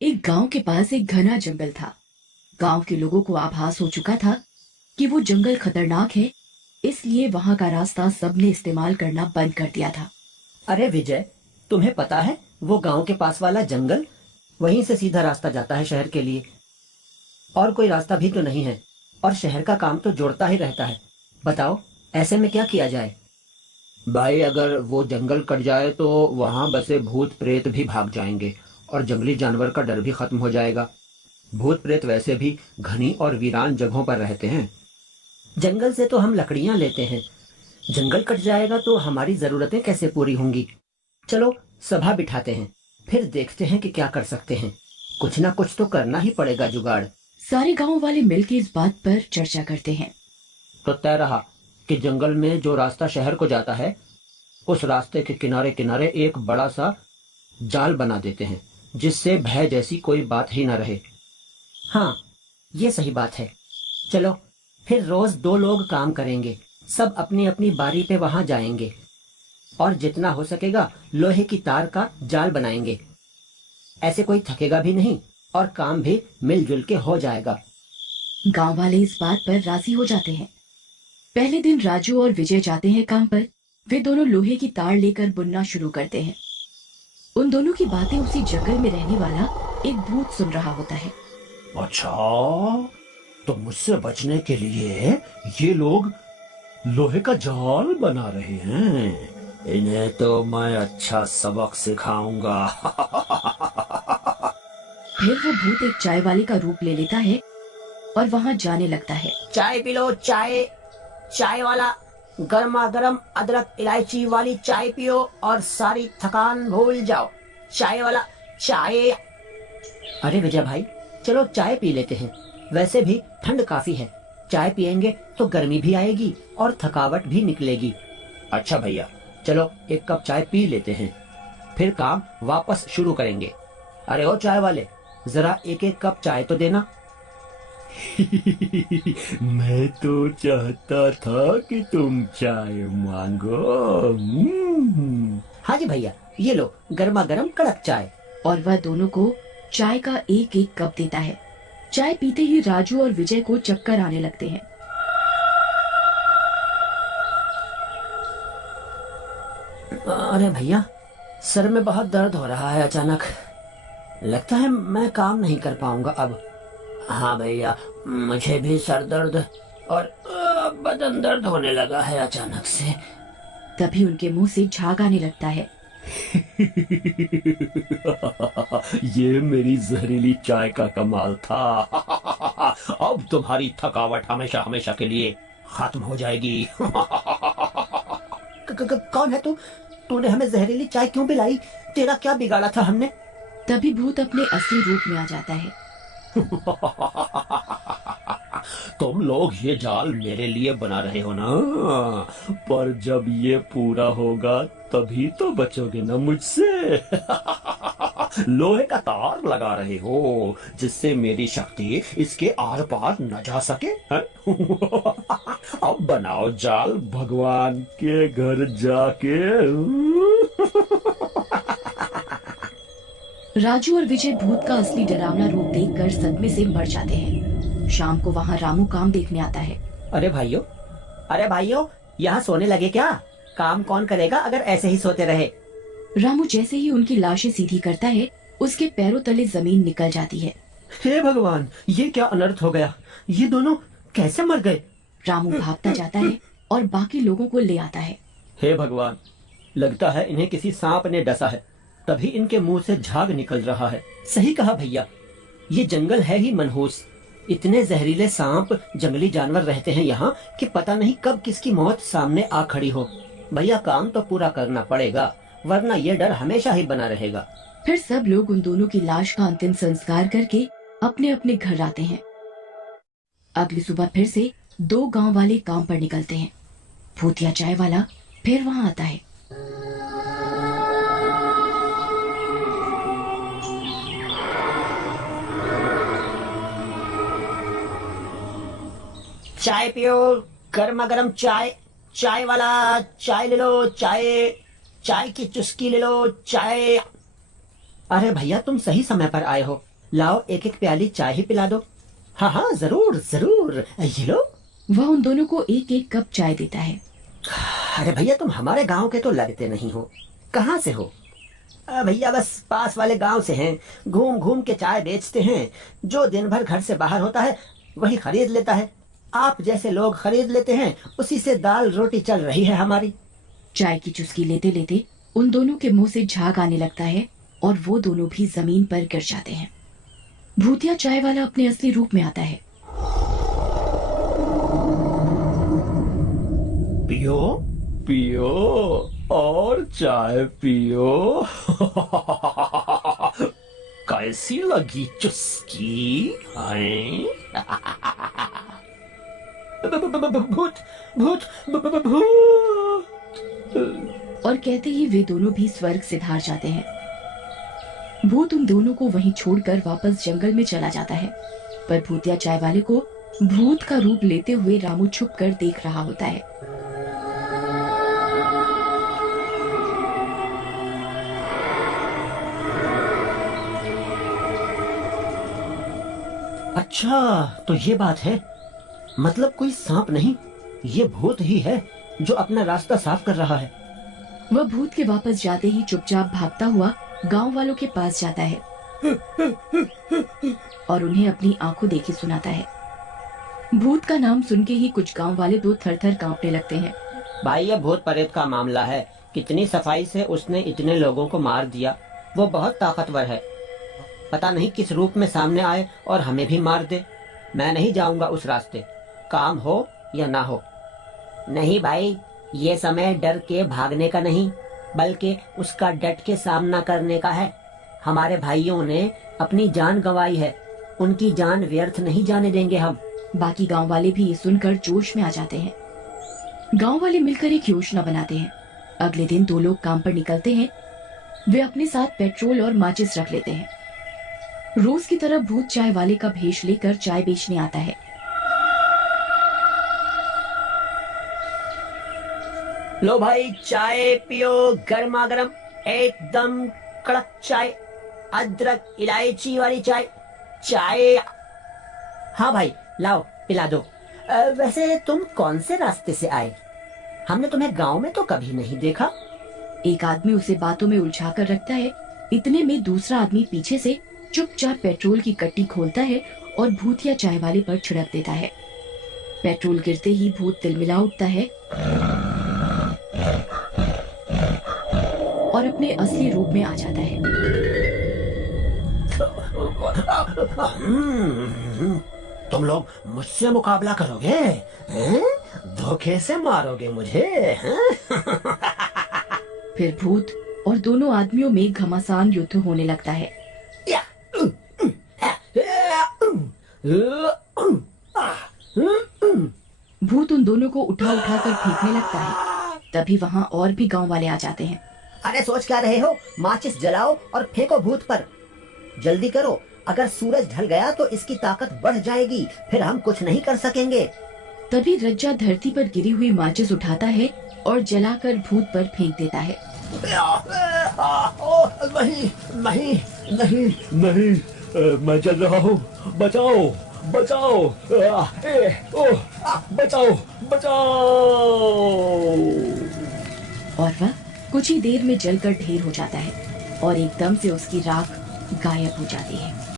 एक गांव के पास एक घना जंगल था। गांव के लोगों को आभास हो चुका था कि वो जंगल खतरनाक है, इसलिए वहां का रास्ता सबने इस्तेमाल करना बंद कर दिया था। अरे विजय, तुम्हें पता है वो गांव के पास वाला जंगल, वहीं से सीधा रास्ता जाता है शहर के लिए। और कोई रास्ता भी तो नहीं है, और शहर का काम तो जोड़ता ही रहता है। बताओ, ऐसे में क्या किया जाए? भाई, अगर वो जंगल कट जाए तो वहां बसे भूत प्रेत भी भाग जाएंगे और जंगली जानवर का डर भी खत्म हो जाएगा। भूत प्रेत वैसे भी घनी और वीरान जगहों पर रहते हैं। जंगल से तो हम लकड़ियां लेते हैं, जंगल कट जाएगा तो हमारी जरूरतें कैसे पूरी होंगी? चलो सभा बिठाते हैं, फिर देखते हैं कि क्या कर सकते हैं। कुछ ना कुछ तो करना ही पड़ेगा जुगाड़। सारे गांव वाले मिलकर इस बात पर चर्चा करते हैं। तो तय रहा कि जंगल में जो रास्ता शहर को जाता है, उस रास्ते के किनारे किनारे एक बड़ा सा जाल बना देते हैं, जिससे भय जैसी कोई बात ही न रहे। हाँ, ये सही बात है। चलो फिर रोज 2 लोग काम करेंगे, सब अपनी अपनी बारी पे वहां जाएंगे और जितना हो सकेगा लोहे की तार का जाल बनाएंगे। ऐसे कोई थकेगा भी नहीं और काम भी मिलजुल के हो जाएगा। गांव वाले इस बात पर राजी हो जाते हैं। पहले दिन राजू और विजय जाते हैं काम पर। वे दोनों लोहे की तार लेकर बुनना शुरू करते हैं। उन दोनों की बातें उसी जंगल में रहने वाला एक भूत सुन रहा होता है। अच्छा, तो मुझसे बचने के लिए ये लोग लोहे का जाल बना रहे हैं। इन्हें तो मैं अच्छा सबक सिखाऊंगा। फिर वो भूत एक चाय वाले का रूप ले लेता है और वहां जाने लगता है। चाय पी लो, चाय। चाय वाला, गर्मा गर्म अदरक इलायची वाली चाय पियो और सारी थकान भूल जाओ। चाय वाला, चाय। अरे विजय भाई, चलो चाय पी लेते हैं। वैसे भी ठंड काफी है, चाय पियेंगे तो गर्मी भी आएगी और थकावट भी निकलेगी। अच्छा भैया, चलो एक कप चाय पी लेते हैं, फिर काम वापस शुरू करेंगे। अरे ओ चाय वाले, जरा एक एक कप चाय तो देना। मैं तो चाहता था कि तुम चाय मांगो। हाँ जी भैया, ये लो गर्मा गर्म कड़क चाय। और वह दोनों को चाय का एक एक कप देता है। चाय पीते ही राजू और विजय को चक्कर आने लगते हैं। अरे भैया, सर में बहुत दर्द हो रहा है अचानक। लगता है मैं काम नहीं कर पाऊंगा अब। हाँ भैया, मुझे भी सर दर्द और बदन दर्द होने लगा है अचानक से। तभी उनके मुंह से झाग आने लगता है। ये मेरी जहरीली चाय का कमाल था। अब तुम्हारी थकावट हमेशा हमेशा के लिए खत्म हो जाएगी। कौन है तू? तूने हमें जहरीली चाय क्यों पिलाई? तेरा क्या बिगाड़ा था हमने? तभी भूत अपने असली रूप में आ जाता है। तुम लोग ये जाल मेरे लिए बना रहे हो ना, पर जब ये पूरा होगा तभी तो बचोगे ना मुझसे। लोहे का तार लगा रहे हो जिससे मेरी शक्ति इसके आर पार न जा सके, हैं? अब बनाओ जाल भगवान के घर जाके। राजू और विजय भूत का असली डरावना रूप देखकर सदमे से मर जाते हैं। शाम को वहां रामू काम देखने आता है। अरे भाइयों, यहाँ सोने लगे क्या? काम कौन करेगा अगर ऐसे ही सोते रहे? रामू जैसे ही उनकी लाशें सीधी करता है, उसके पैरों तले जमीन निकल जाती है। हे भगवान, ये क्या अनर्थ हो गया? ये दोनों कैसे मर गए? रामू भागता जाता है और बाकी लोगों को ले आता है। हे भगवान, लगता है इन्हें किसी सांप ने डसा है, तभी इनके मुंह से झाग निकल रहा है। सही कहा भैया, ये जंगल है ही मनहूस। इतने जहरीले सांप, जंगली जानवर रहते हैं यहाँ कि पता नहीं कब किसकी मौत सामने आ खड़ी हो। भैया, काम तो पूरा करना पड़ेगा, वरना ये डर हमेशा ही बना रहेगा। फिर सब लोग उन दोनों की लाश का अंतिम संस्कार करके अपने अपने घर आते हैं। अगली सुबह फिर से 2 गांव वाले काम पर निकलते हैं। भूतिया चाय वाला फिर वहां आता है। चाय पियो, गर्मा गर्म चाय। चाय वाला, चाय ले लो, चाय। चाय की चुस्की ले लो, चाय। अरे भैया, तुम सही समय पर आए हो। लाओ एक एक प्याली चाय ही पिला दो। हाँ हाँ जरूर जरूर, ये लो। वह उन दोनों को एक एक कप चाय देता है। अरे भैया तुम हमारे गांव के तो लगते नहीं हो, कहाँ से हो? भैया बस पास वाले गांव से हैं, घूम घूम के चाय बेचते हैं। जो दिन भर घर से बाहर होता है वही खरीद लेता है। आप जैसे लोग खरीद लेते हैं, उसी से दाल रोटी चल रही है हमारी। चाय की चुस्की लेते लेते उन दोनों के मुंह से झाग आने लगता है और वो दोनों भी जमीन पर गिर जाते हैं। भूतिया चाय वाला अपने असली रूप में आता है। पियो पियो और चाय पियो। कैसी लगी चुस्की? हैं? भूत भूत भूत। और कहते ही वे दोनों भी स्वर्ग से धार जाते हैं। भूत उन दोनों को वहीं छोड़कर वापस जंगल में चला जाता है, पर भूतिया चाय वाले को भूत का रूप लेते हुए रामू छुप कर देख रहा होता है। अच्छा तो ये बात है, मतलब कोई सांप नहीं, ये भूत ही है जो अपना रास्ता साफ कर रहा है। वह भूत के वापस जाते ही चुपचाप भागता हुआ गांव वालों के पास जाता है और उन्हें अपनी आंखों देखी सुनाता है। भूत का नाम सुन के ही कुछ गांव वाले तो थर-थर कांपने लगते हैं। भाई ये भूत प्रेत का मामला है, कितनी सफाई से उसने इतने लोगों को मार दिया। वो बहुत ताकतवर है, पता नहीं किस रूप में सामने आए और हमें भी मार दे। मैं नहीं जाऊंगा उस रास्ते, काम हो या ना हो। नहीं भाई, ये समय डर के भागने का नहीं, बल्कि उसका डट के सामना करने का है। हमारे भाइयों ने अपनी जान गंवाई है, उनकी जान व्यर्थ नहीं जाने देंगे हम। बाकी गांव वाले भी ये सुनकर जोश में आ जाते हैं। गांव वाले मिलकर एक योजना बनाते हैं। अगले दिन दो लोग काम पर निकलते हैं। वे अपने साथ पेट्रोल और माचिस रख लेते हैं। रोज की तरह भूत चाय वाले का भेष लेकर चाय बेचने आता है। लो भाई चाय पियो, गर्मा गर्म, एकदम कड़क चाय, अदरक इलायची वाली चाय। चाय हाँ भाई लाओ पिला दो। वैसे तुम कौन से रास्ते से आए? हमने तुम्हें गांव में तो कभी नहीं देखा। एक आदमी उसे बातों में उलझा कर रखता है। इतने में दूसरा आदमी पीछे से चुपचाप पेट्रोल की कट्टी खोलता है और भूतिया चाय वाले पर छिड़क देता है। पेट्रोल गिरते ही भूत तिलमिला उठता है और अपने असली रूप में आ जाता है। तुम लोग मुझसे मुकाबला करोगे हैं? धोखे से मारोगे मुझे हैं? फिर भूत और दोनों आदमियों में घमासान युद्ध होने लगता है। भूत उन दोनों को उठा उठा कर फेंकने लगता है। तभी वहाँ और भी गांव वाले आ जाते हैं। अरे सोच क्या रहे हो? माचिस जलाओ और फेंको भूत पर। जल्दी करो, अगर सूरज ढल गया तो इसकी ताकत बढ़ जाएगी, फिर हम कुछ नहीं कर सकेंगे। तभी रज्जा धरती पर गिरी हुई माचिस उठाता है और जलाकर भूत पर फेंक देता है। नहीं नहीं नहीं नहीं, मैं जल रहा हूँ, बचाओ बचाओ, बचाओ बचाओ। और वह कुछ ही देर में जलकर ढेर हो जाता है और एकदम से उसकी राख गायब हो जाती है।